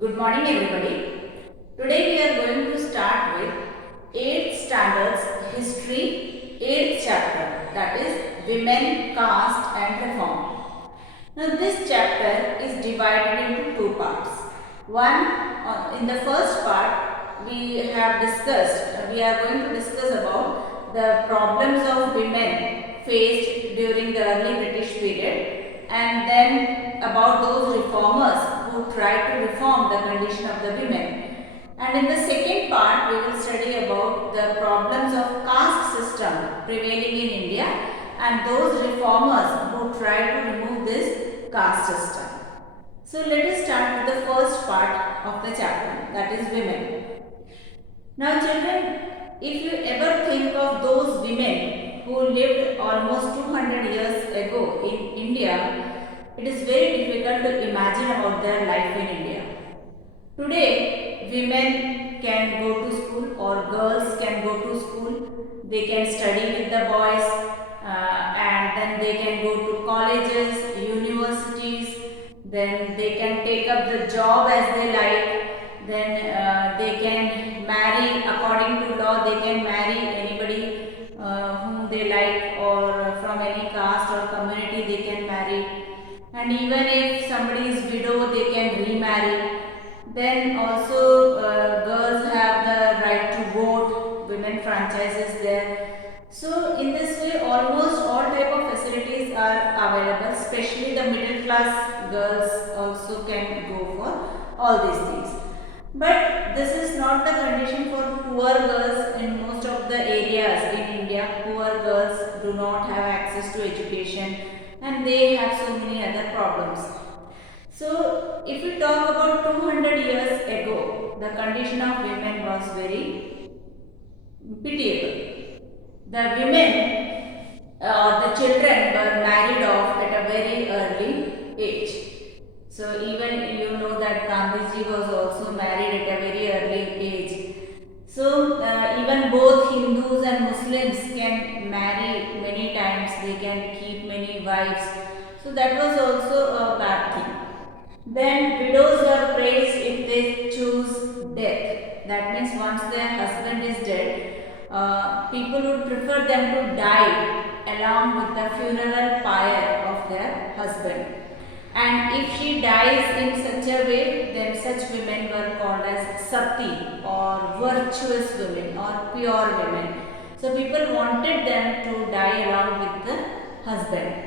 Good morning everybody. Today we are going to start with 8th standards history 8th chapter, that is women, caste and reform. Now this chapter is divided into two parts. One, in the first part we are going to discuss about the problems of women faced during the early British period, and then about those reformers who tried to reform the condition of the women. And in the second part, we will study about the problems of caste system prevailing in India and those reformers who tried to remove this caste system. So let us start with the first part of the chapter, that is women. Now children, if you ever think of those women who lived almost 200 years ago in India, it is very difficult to imagine about their life in India. Today, women can go to school or girls can go to school. They can study with the boys and then they can go to colleges, universities. Then they can take up the job as they like. Then they can marry according to law. They can marry anybody whom they like, or from any caste or community they can marry. And even if somebody is widow, they can remarry. Then also girls have the right to vote, women franchises there. So in this way almost all type of facilities are available, especially the middle class girls also can go for all these things. But this is not the condition for poor girls in most of the areas in India. Poor girls do not have access to education and they have so many other problems. So, if we talk about 200 years ago, the condition of women was very pitiable. The women or the children were married off at a very early age. So, even you know that Gandhiji was also married at a very early age. So, even both Hindus and Muslims can marry many times, they can keep many wives. So, that was also a bad thing. Then widows were praised if they choose death. That means once their husband is dead, people would prefer them to die along with the funeral pyre of their husband. And if she dies in such a way, then such women were called as sati, or virtuous women or pure women. So people wanted them to die along with the husband.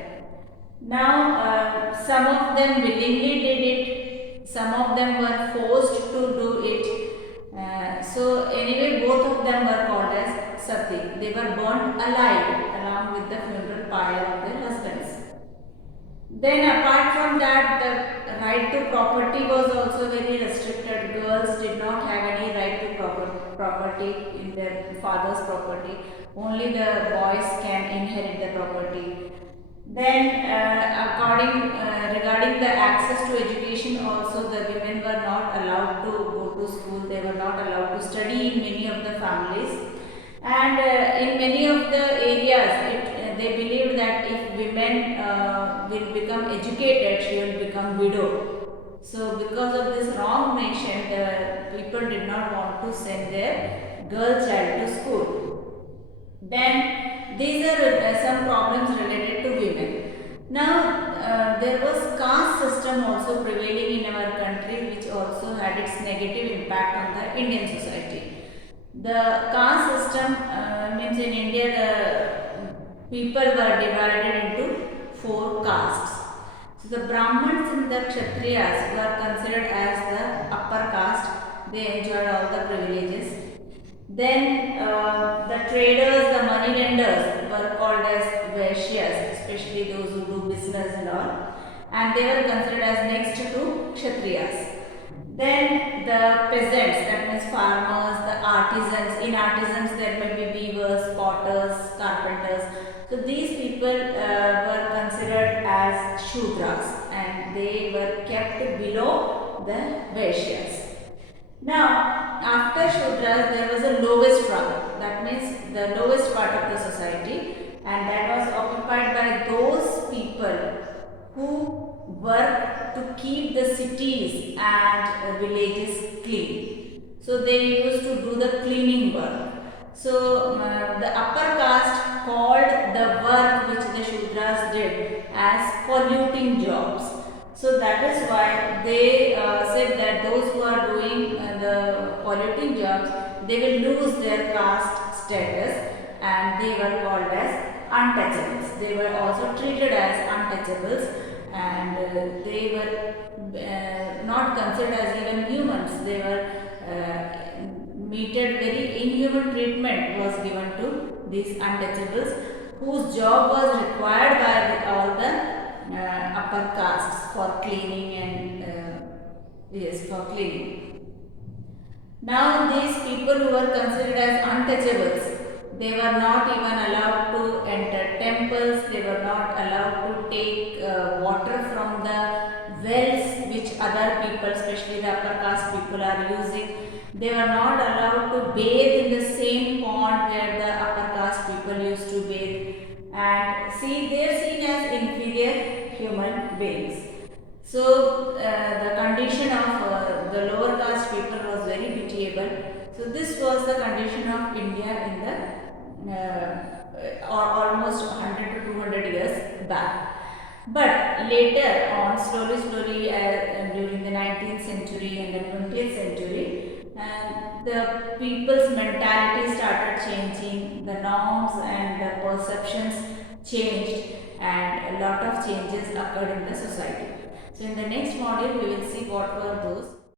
Now, some of them willingly did it, some of them were forced to do it. So, anyway, both of them were called as sati. They were burnt alive along with the funeral pyre of their husbands. Then, apart from that, the right to property was also very restricted. Girls did not have any right to property in their father's property. Only the boys can inherit the property. Then, regarding the access to education, also the women were not allowed to go to school. They were not allowed to study in many of the families, and in many of the areas, they believed that if women will become educated, she will become widow. So, because of this wrong nation, the people did not want to send their girl child to school. Then these are some problems related to women. Now there was caste system also prevailing in our country, which also had its negative impact on the Indian society. The caste system means in India the people were divided into four castes. So the Brahmins and the Kshatriyas were considered as the upper caste. They enjoyed all the privileges. Then the traders, the money lenders were called as Vaishyas, especially those who do business and all, and they were considered as next to Kshatriyas. Then the peasants, that means farmers, the artisans. In artisans there may be weavers, potters, carpenters. So these people were considered as Shudras and they were kept below the Vaishyas. Now, after Shudras, there was a lowest rung, that means the lowest part of the society, and that was occupied by those people who work to keep the cities and villages clean. So they used to do the cleaning work. So the upper caste called the work which the Shudras did as polluting jobs. So that is why they said that those who are doing the polluting jobs, they will lose their caste status, and they were called as untouchables. They were also treated as untouchables, and they were not considered as even humans. They were meted very inhuman treatment was given to these untouchables, whose job was required by all the upper castes for cleaning and yes, for cleaning. Now these people who were considered as untouchables, they were not even allowed to enter temples, they were not allowed to take water from the wells which other people, especially the upper caste people, are using. They were not allowed to bathe in the same pond where the upper caste people used to bathe. And see, they are seen as inferior human beings. So the condition of the lower caste people was very pitiable. So this was the condition of India in the almost 100 to 200 years back. But later on, slowly, during the 19th century and the 20th century, the people's mentality started changing, the norms and the perceptions changed, and a lot of changes occurred in the society. So in the next module, we will see what were those.